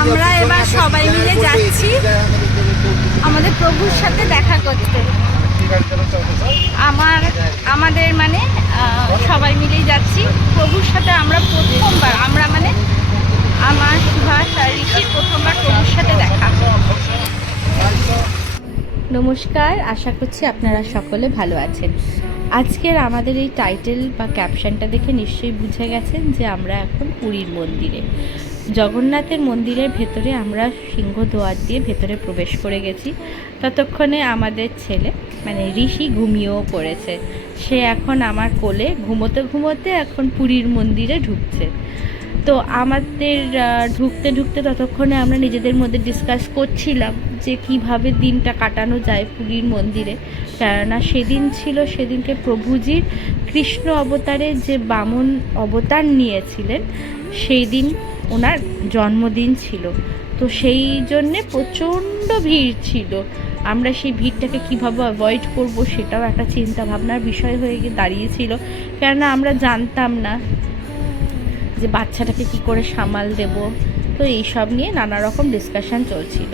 আমরা এবার সবাই মিলে যাচ্ছি আমাদের প্রভুর সাথে দেখা করতে। আমাদের মানে সবাই মিলেই যাচ্ছি প্রভুর সাথে। আমরা প্রথমবার, আমরা মানে আমার সুভাষ আর ঋষির প্রথমবার প্রভুর সাথে দেখা। নমস্কার, আশা করছি আপনারা সকলে ভালো আছেন। আজকের আমাদের এই টাইটেল বা ক্যাপশনটা দেখে নিশ্চয়ই বুঝে গেছেন যে আমরা এখন পুরীর মন্দিরে, জগন্নাথের মন্দিরের ভেতরে আমরা সিংহদ্বার দিয়ে ভেতরে প্রবেশ করে গেছি। ততক্ষণে আমাদের ছেলে মানে ঋষি ঘুমিয়েও পড়েছে। সে এখন আমার কোলে ঘুমোতে ঘুমোতে এখন পুরীর মন্দিরে ঢুকছে। তো আমাদের ঢুকতে ঢুকতে ততক্ষণে আমরা নিজেদের মধ্যে ডিসকাস করছিলাম যে কিভাবে দিনটা কাটানো যায় পুরীর মন্দিরে। কেননা সেদিনকে প্রভুজির কৃষ্ণ অবতারে যে বামন অবতার নিয়েছিলেন, সেই দিন ওনার জন্মদিন ছিল। তো সেই জন্যে প্রচণ্ড ভিড় ছিল। আমরা সেই ভিড়টাকে কীভাবে অ্যাভয়েড করব সেটাও একটা চিন্তা ভাবনার বিষয় হয়ে দাঁড়িয়েছিল। কেননা আমরা জানতাম না যে বাচ্চাটাকে কি করে সামাল দেব। তো এইসব নিয়ে নানা রকম ডিসকাশান চলছিল।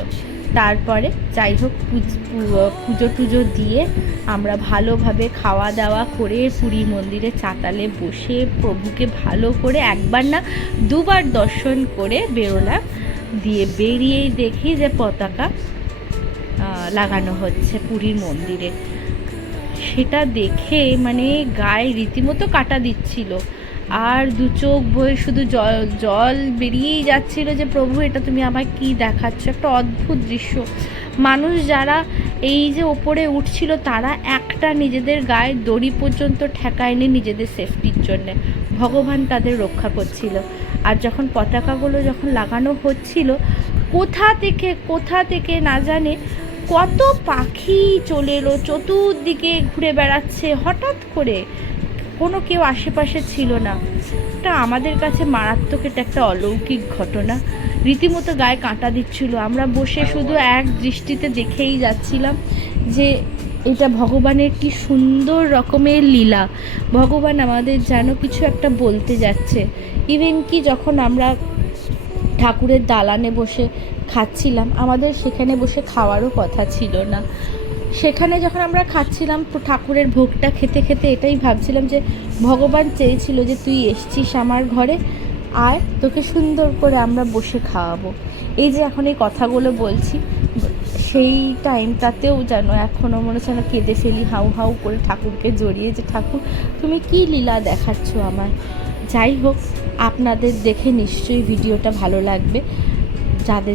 তারপরে যাই হোক পুজো টুজো দিয়ে আমরা ভালোভাবে খাওয়া দাওয়া করে পুরী মন্দিরে চাতালে বসে প্রভুকে ভালো করে একবার না দুবার দর্শন করে বেরোলাম। দিয়ে বেরিয়েই দেখি যে পতাকা লাগানো হচ্ছে পুরীর মন্দিরে। সেটা দেখে মানে গায়ে রীতিমতো কাটা দিচ্ছিল, আর দু চোখ বয়ে শুধু জল বেরিয়েই যাচ্ছিল যে প্রভু এটা তুমি আমায় কি দেখাচ্ছ। একটা অদ্ভুত দৃশ্য। মানুষ যারা এই যে ওপরে উঠছিল তারা একটা নিজেদের গায়ে দড়ি পর্যন্ত ঠেকায়নি নিজেদের সেফটির জন্যে। ভগবান তাদের রক্ষা করছিল। আর যখন পতাকাগুলো যখন লাগানো হচ্ছিল, কোথা থেকে না জানে কত পাখি চলে এলো, চতুর্দিকে ঘুরে বেড়াচ্ছে। হঠাৎ করে কোনো কেউ আশেপাশে ছিল না। এটা আমাদের কাছে মারাত্মক, এটা একটা অলৌকিক ঘটনা। রীতিমতো গায়ে কাঁটা দিচ্ছিল। আমরা বসে শুধু এক দৃষ্টিতে দেখেই যাচ্ছিলাম যে এটা ভগবানের কি সুন্দর রকমের লীলা। ভগবান আমাদের যেন কিছু একটা বলতে যাচ্ছে। ইভেন কি যখন আমরা ঠাকুরের দালানে বসে খাচ্ছিলাম, আমাদের সেখানে বসে খাওয়ারও কথা ছিল না। সেখানে যখন আমরা খাচ্ছিলাম ঠাকুরের ভোগটা খেতে খেতে এটাই ভাবছিলাম যে ভগবান চেয়েছিল যে তুই এসছিস আমার ঘরে, আর তোকে সুন্দর করে আমরা বসে খাওয়াবো। এই যে এখন এই কথাগুলো বলছি, সেই টাইমটাতেও যেন এখনও মনে হচ্ছে না কেঁদে ফেলি হাউ হাউ করে ঠাকুরকে জড়িয়ে, যে ঠাকুর তুমি কি লীলা দেখাচ্ছ আমার। যাই হোক, আপনাদের দেখে নিশ্চয়ই ভিডিওটা ভালো লাগবে।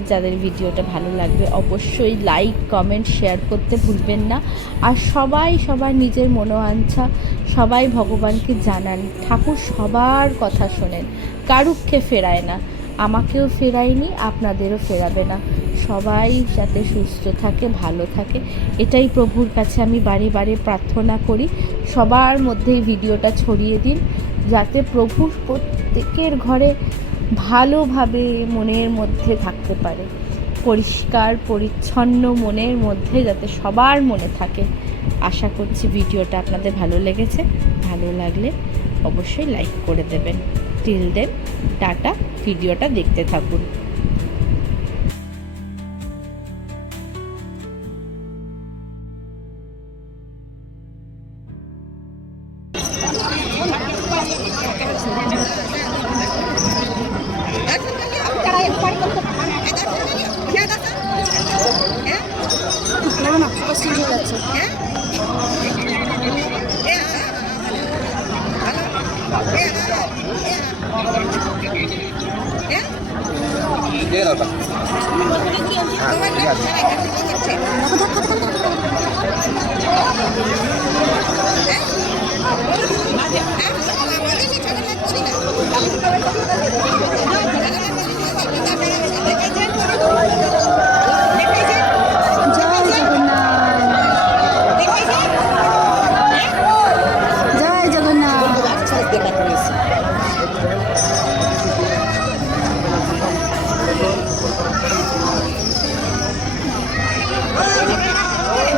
যাদের ভিডিওটা ভালো লাগবে অবশ্যই লাইক কমেন্ট শেয়ার করতে ভুলবেন না। আর সবার নিজের মনোবাঞ্ছা সবাই ভগবানকে জানান। ঠাকুর সবার কথা শোনেন, কারুককে ফেরায় না। আমাকেও ফেরায়নি, আপনাদেরও ফেরাবে না। সবাই যাতে সুস্থ থাকে, ভালো থাকে, এটাই প্রভুর কাছে আমি বারে বারে প্রার্থনা করি। সবার মধ্যেই ভিডিওটা ছড়িয়ে দিন, যাতে প্রভুর প্রত্যেকের ঘরে ভালোভাবে মনের মধ্যে থাকতে পারে। পরিষ্কার পরিচ্ছন্ন মনের মধ্যে যাতে সবার মনে থাকে। আশা করছি ভিডিওটা আপনাদের ভালো লেগেছে। ভালো লাগলে অবশ্যই লাইক করে দেবেন। Till then, tata. ভিডিওটা দেখতে থাকুন।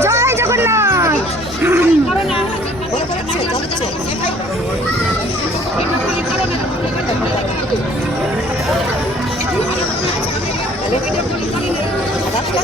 জয় জগন্নাথ। রাস্তা